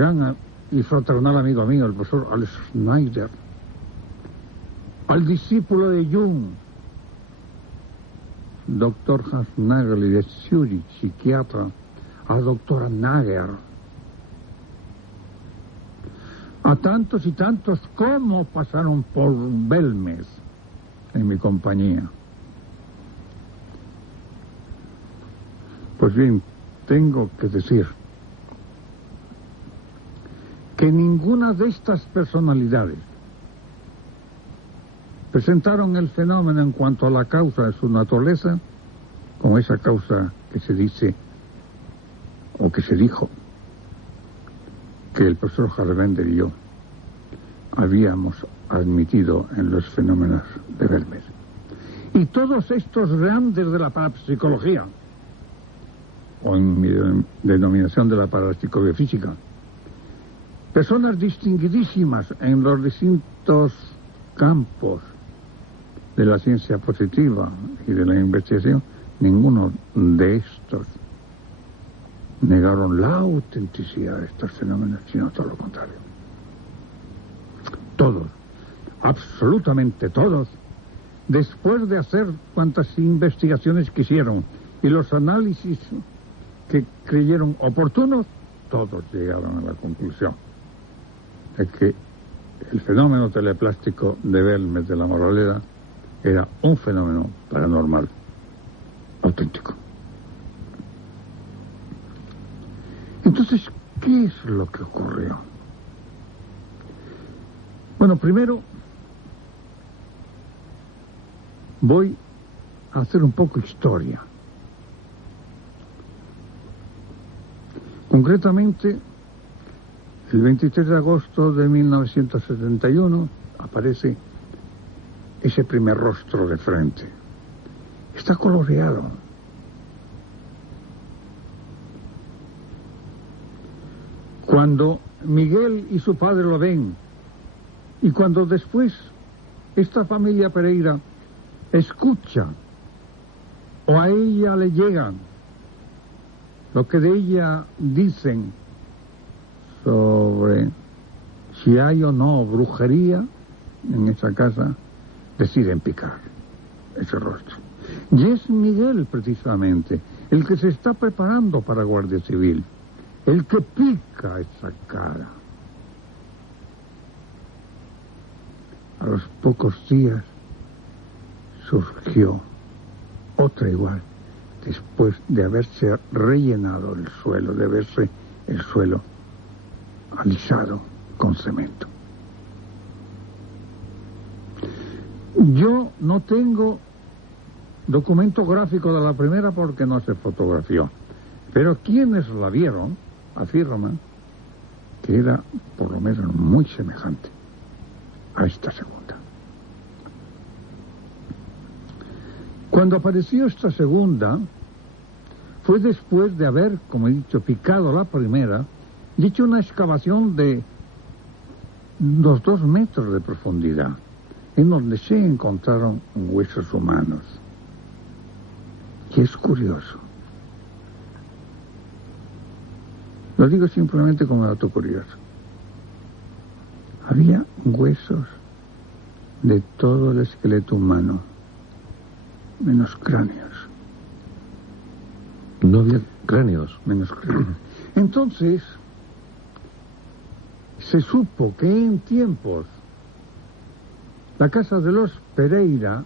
gran y fraternal amigo mío, el profesor Alex Schneider, al discípulo de Jung, doctor Hans Nagel, y de Zurich, psiquiatra, a la doctora Nager, a tantos y tantos como pasaron por Belmez en mi compañía. Pues bien, tengo que decir que ninguna de estas personalidades presentaron el fenómeno en cuanto a la causa de su naturaleza, como esa causa que se dice, o que se dijo, que el profesor Harvender y yo habíamos admitido en los fenómenos de Belmez. Y todos estos grandes de la parapsicología, o en mi denominación de la parapsicobiofísica, personas distinguidísimas en los distintos campos de la ciencia positiva y de la investigación, ninguno de estos negaron la autenticidad de estos fenómenos, sino todo lo contrario. Todos, absolutamente todos, después de hacer cuantas investigaciones quisieron y los análisis que creyeron oportunos, todos llegaron a la conclusión de que el fenómeno teleplástico de Belmez de la Moraleda era un fenómeno paranormal auténtico. Entonces, ¿qué es lo que ocurrió? Bueno, primero voy a hacer un poco historia. Concretamente, el 23 de agosto de 1971 aparece ese primer rostro de frente. Está coloreado. Cuando Miguel y su padre lo ven, y cuando después esta familia Pereira escucha, o a ella le llegan lo que de ella dicen sobre si hay o no brujería en esa casa, deciden picar ese rostro. Y es Miguel, precisamente, el que se está preparando para Guardia Civil, el que pica esa cara. A los pocos días surgió otra igual, después de haberse rellenado el suelo, de haberse el suelo alisado con cemento. Yo no tengo documento gráfico de la primera porque no se fotografió, pero quienes la vieron afirman que era por lo menos muy semejante a esta segunda. Cuando apareció esta segunda fue después de haber, como he dicho, picado la primera y hecho una excavación de los 2 metros de profundidad, en donde se encontraron huesos humanos. Y es curioso. Lo digo simplemente como dato curioso. Había huesos de todo el esqueleto humano, menos cráneos. No había cráneos. Menos cráneos. Entonces, se supo que en tiempos la casa de los Pereira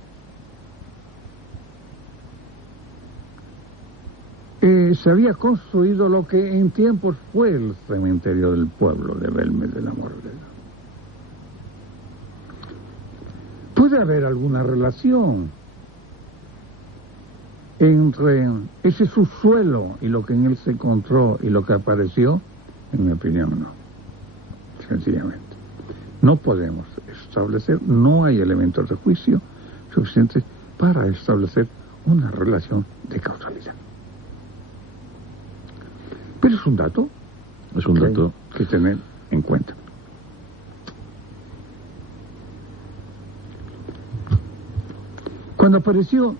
se había construido lo que en tiempos fue el cementerio del pueblo de Belmez de la Moraleda. Puede haber alguna relación entre ese subsuelo y lo que en él se encontró y lo que apareció. En mi opinión, no. Sencillamente. No podemos establecer, no hay elementos de juicio suficientes para establecer una relación de causalidad. Pero es un dato. Es un dato que tener en cuenta. Cuando apareció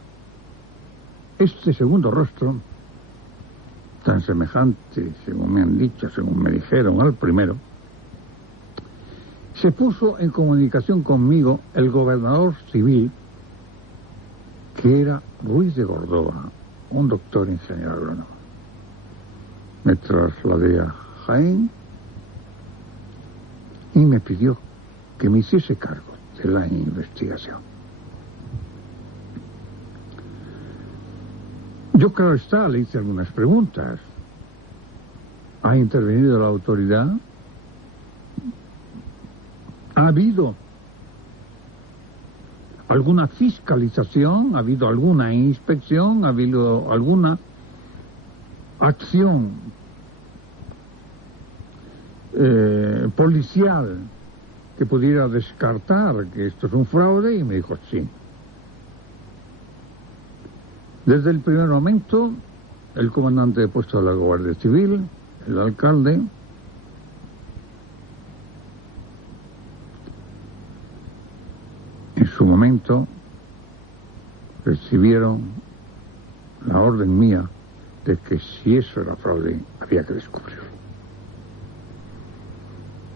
este segundo rostro, tan semejante, según me han dicho, según me dijeron al primero, se puso en comunicación conmigo el gobernador civil, que era Ruiz de Gordoa, un doctor ingeniero agrónomo. Me trasladé a Jaén y me pidió que me hiciese cargo de la investigación. Yo, claro está, le hice algunas preguntas. ¿Ha intervenido la autoridad? ¿Ha habido alguna fiscalización? ¿Ha habido alguna inspección? ¿Ha habido alguna acción policial que pudiera descartar que esto es un fraude? Y me dijo sí. Desde el primer momento, el comandante de puesto de la Guardia Civil, el alcalde, en su momento recibieron la orden mía de que si eso era fraude, había que descubrirlo.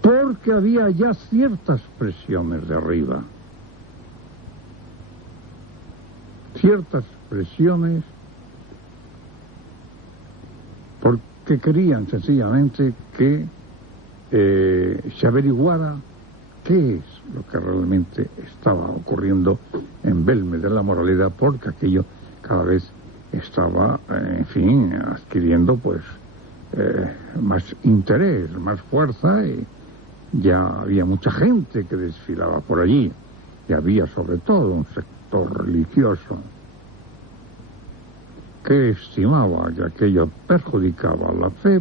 Porque había ya ciertas presiones de arriba. Ciertas presiones porque querían sencillamente que se averiguara qué es lo que realmente estaba ocurriendo en Belmez de la Moraleda, porque aquello cada vez estaba, en fin, adquiriendo pues más interés, más fuerza, y ya había mucha gente que desfilaba por allí, y había sobre todo un sector religioso que estimaba que aquello perjudicaba la fe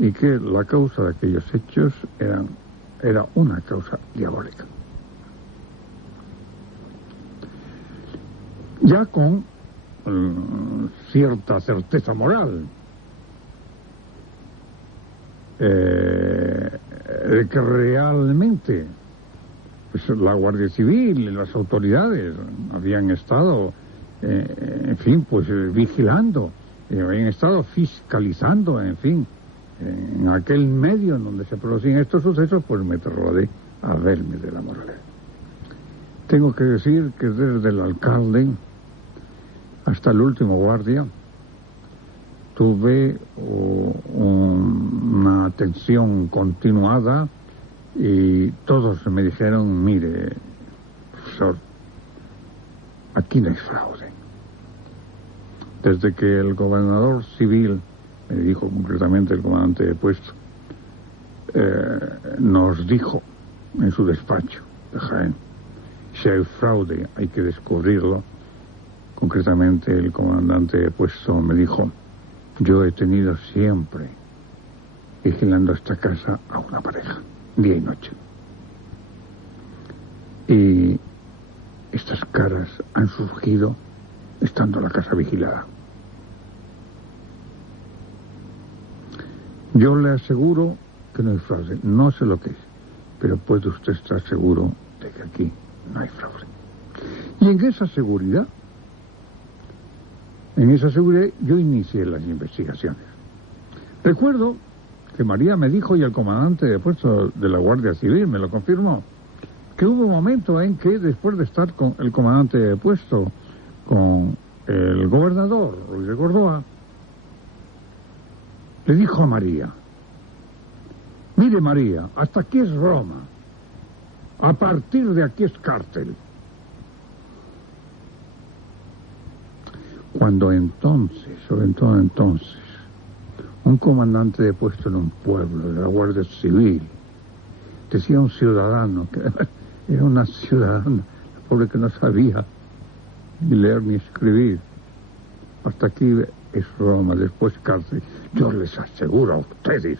y que la causa de aquellos hechos era una causa diabólica. Ya con cierta certeza moral de que realmente pues, la Guardia Civil y las autoridades habían estado en fin, pues vigilando, habían estado fiscalizando, en fin, en aquel medio en donde se producían estos sucesos, pues me trasladé a Belmez de la Moraleda. Tengo que decir que desde el alcalde hasta el último guardia tuve una atención continuada y todos me dijeron, mire, profesor, aquí no hay fraude. Desde que el gobernador civil, me dijo concretamente el comandante de puesto, nos dijo en su despacho de Jaén, si hay fraude hay que descubrirlo. Concretamente el comandante de puesto me dijo, yo he tenido siempre vigilando esta casa a una pareja, día y noche. Y estas caras han surgido estando la casa vigilada. Yo le aseguro que no hay fraude. No sé lo que es, pero puede usted estar seguro de que aquí no hay fraude. Y en esa seguridad yo inicié las investigaciones. Recuerdo que María me dijo, y el comandante de puesto de la Guardia Civil me lo confirmó, que hubo un momento en que, después de estar con el comandante de puesto, con el gobernador, Ruiz de Gordoa, le dijo a María, mire María, hasta aquí es Roma, a partir de aquí es cárcel. Cuando entonces, sobre todo entonces, un comandante de puesto en un pueblo de la Guardia Civil decía a un ciudadano, que era una ciudadana, la pobre que no sabía ni leer ni escribir, hasta aquí es Roma, después cárcel. Yo les aseguro a ustedes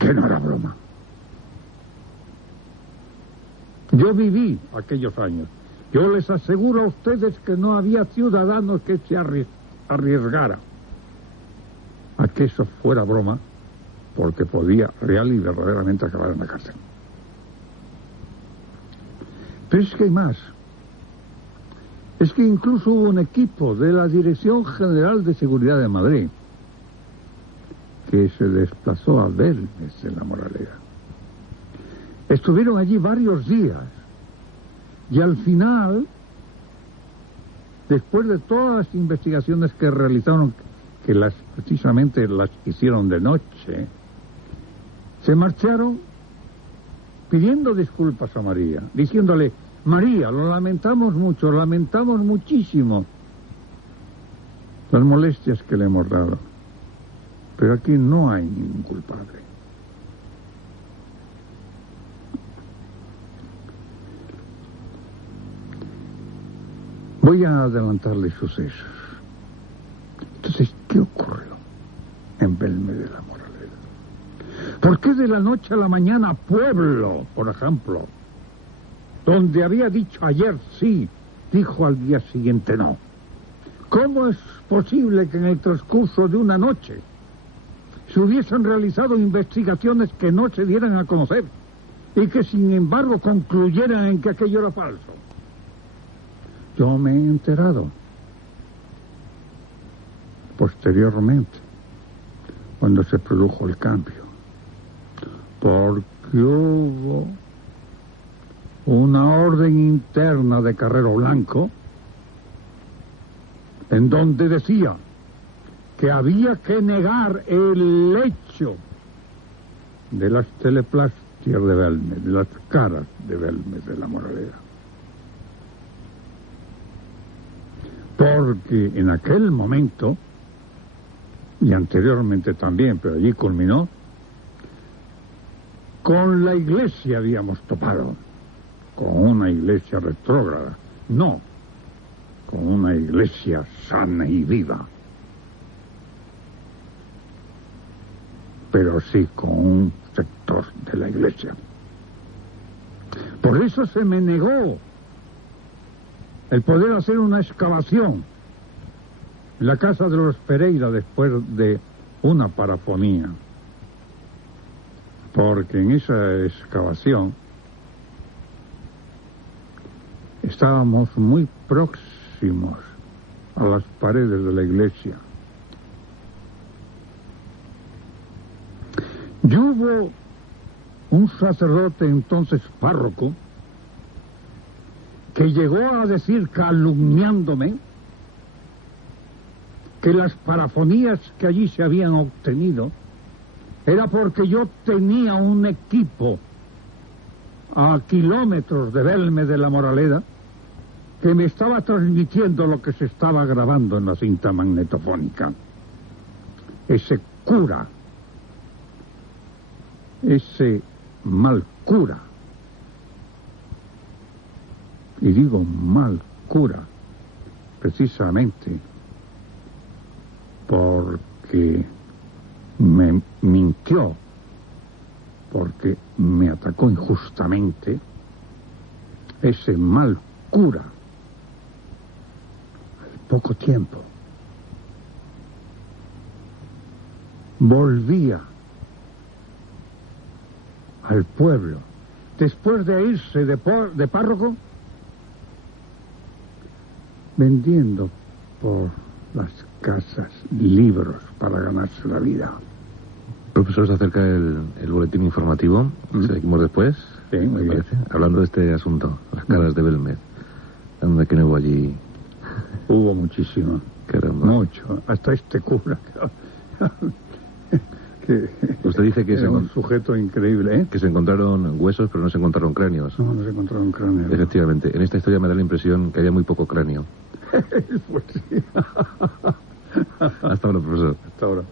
que no era broma. Yo viví aquellos años. Yo les aseguro a ustedes que no había ciudadanos que se arriesgara a que eso fuera broma, porque podía real y verdaderamente acabar en la cárcel. Pero es que hay más. es que incluso hubo un equipo de la Dirección General de Seguridad de Madrid que se desplazó a Belmes de la Moraleda. Estuvieron allí varios días y al final, después de todas las investigaciones que realizaron, que precisamente las hicieron de noche, se marcharon pidiendo disculpas a María, diciéndole: María, lo lamentamos mucho, lamentamos muchísimo las molestias que le hemos dado, pero aquí no hay ningún culpable. Voy a adelantarle sucesos. Entonces, ¿qué ocurrió en Belmes de la Moraleda? ¿Por qué de la noche a la mañana Pueblo, por ejemplo, donde había dicho ayer sí, dijo al día siguiente no? ¿Cómo es posible que en el transcurso de una noche se hubiesen realizado investigaciones que no se dieran a conocer y que sin embargo concluyeran en que aquello era falso? Yo me he enterado posteriormente, cuando se produjo el cambio, porque hubo una orden interna de Carrero Blanco en donde decía que había que negar el hecho de las teleplastias de Belmes, de las caras de Belmes de la Moraleda. Porque en aquel momento, y anteriormente también, pero allí culminó, con la iglesia habíamos topado, con una iglesia retrógrada, no, con una iglesia sana y viva, pero sí con un sector de la iglesia. Por eso se me negó el poder hacer una excavación en la casa de los Pereira después de una parafonía, porque en esa excavación estábamos muy próximos a las paredes de la iglesia. Y hubo un sacerdote entonces párroco que llegó a decir, calumniándome, que las parafonías que allí se habían obtenido era porque yo tenía un equipo a kilómetros de Belmes de la Moraleda que me estaba transmitiendo lo que se estaba grabando en la cinta magnetofónica. Ese cura, ese mal cura, y digo mal cura precisamente porque me mintió, porque me atacó injustamente, ese mal cura, al poco tiempo, volvía al pueblo, después de irse de párroco, vendiendo por las casas libros para ganarse la vida. Profesor, se acerca el boletín informativo. Seguimos después. Sí, muy bien. Hablando de este asunto, las caras de Belmes. Anda que no hubo allí. Hubo muchísimo. Caramba. Mucho. Hasta este cura. Que usted dice que era un sujeto increíble, ¿eh? Que se encontraron huesos, pero no se encontraron cráneos. No se encontraron cráneos. Efectivamente. En esta historia me da la impresión que había muy poco cráneo. Pues sí. Hasta ahora, profesor. Hasta ahora.